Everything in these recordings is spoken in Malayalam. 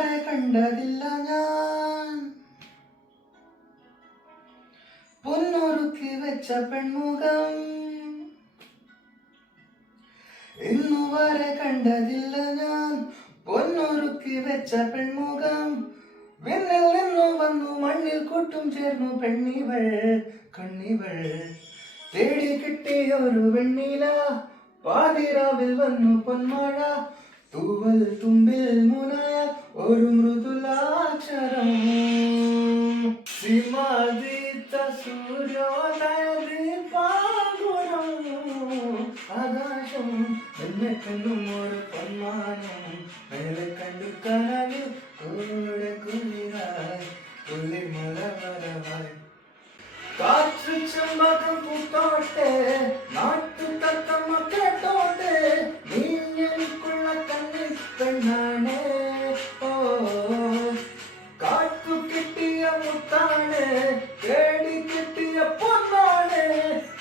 വരെ കണ്ടതില്ല ഞാൻ പൊന്നൊരുക്കി വെച്ച പെൺമുഖം ഇന്നു വരെ കണ്ടതില്ല ഞാൻ പൊന്നൊരുക്കി വെച്ച പെൺമുഖം വിണ്ണിൽ നിന്നു വന്നു മണ്ണിൽ കൂട്ടും ചേർന്നു പെണ്ണിവൾ കണ്ണിവൾ തേടി കിട്ടിയൊരു വെണ്ണില പാതിരാവിൽ വന്നു പൊന്മഴ തൂവൽ തുമ്പിൽ മുനായ ഒരു മൃദുലാക്ഷരം സിമാദിത്ത സൂര്യോദയ ദീപാങ്കുരം ആകാശം എന്നെ കണ്ടും ഒരു പൊന്മാനം മേലെ കണ്ടു കനവിൽ കൂടെ കുളിരായി കുളിർ മലമലമായി കാற்று ചെമ്പകം പൂത്തോട്ടെ നാട്ടു തത്തമ്മ കേട്ടോട്ടെ നീ എനിക്കുള്ള കണ്ണിൽ പെണ്ണാണ് ഓ കാട്ടു കിട്ടിയ മുത്താണ് തേടി കിട്ടിയ പൊന്നാണ്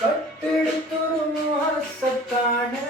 കട്ടെടുത്തൊരു മോഹസത്താണ്